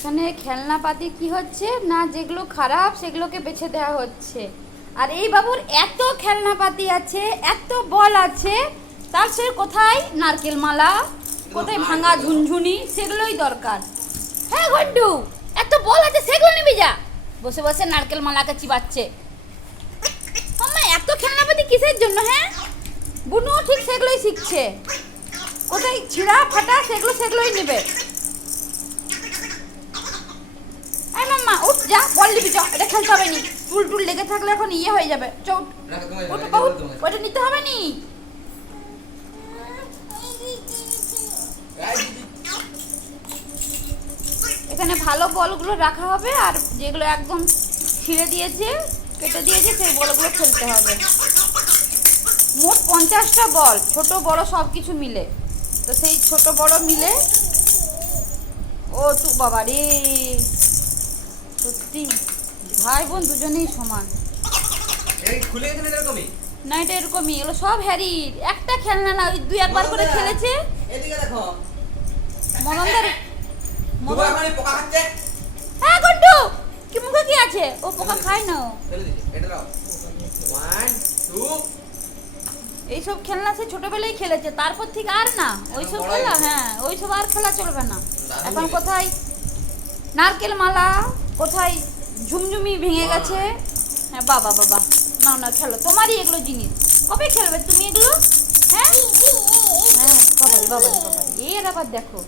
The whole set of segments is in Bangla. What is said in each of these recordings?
এখানে খেলনাপাতি কি হচ্ছে না, যেগুলো খারাপ সেগুলোকে বেছে দেওয়া হচ্ছে। আর এই বাবুর এত খেলনাপাতি আছে, এত বল আছে, তার সে কোথায় নারকেল মালা, কোথায় ভাঙা ঝুনঝুনি, সেগুলোই দরকার। হ্যাঁ ঘন্টু, এত বল আছে, সেগুলো নিবি যা। বসে বসে নারকেল মালাকে চিবাচ্ছে। মাম্মা এত খেলনাপাতি কিসের জন্য? হ্যাঁ, বুনু ঠিক সেগুলোই শিখছে। কোথায় ছিঁড়া ফাটা সেগুলোই নেবে। এই মাম্মা উঠ, যা বল নিবি, যা। এটা খেলতে হবে নি, টুল টুল লেগে থাকলে এখন ইয়ে হয়ে যাবে। চৌট ওটা নিতে হবে নি। এখানে ভালো বলগুলো রাখা হবে, আর যেগুলো একদম ছিঁড়ে দিয়েছে, কেটে দিয়েছে, সেই বলগুলো খেলতে হবে। মোট 50টা বল, ছোট বড় সব কিছু মিলে। তো সেই ছোট বড় মিলে, ও তু বাবা রে, সত্যি ভাই বোন দুজনেই সমান। না এটা এরকমই, এগুলো সব হ্যারির। একটা খেলনা না, ওই দুই একবার করে খেলেছে। মনন্দার হ্যাঁ গন্টু, কি মুখে কি আছে? ও পোকা খায় না। এইসব খেলনা সে ছোটবেলায় খেলেছে, তারপর থেকে আর না ওইসব খেলা। হ্যাঁ, ওইসব আর খেলা চলবে না। এখন কোথায় নারকেল মালা, কোথায় ঝুমঝুমি ভেঙে গেছে। হ্যাঁ বাবা বাবা, না না খেলো, তোমারই এগুলো জিনিস। কবে খেলবে তুমি এগুলো? হ্যাঁ হ্যাঁ বাবারি বাবারি বাবারি, এর আবার দেখো।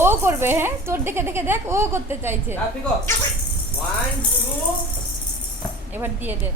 ও করবে, হ্যাঁ তোর দেখে দেখে দেখ, ও করতে চাইছে। এবার দিয়ে দে।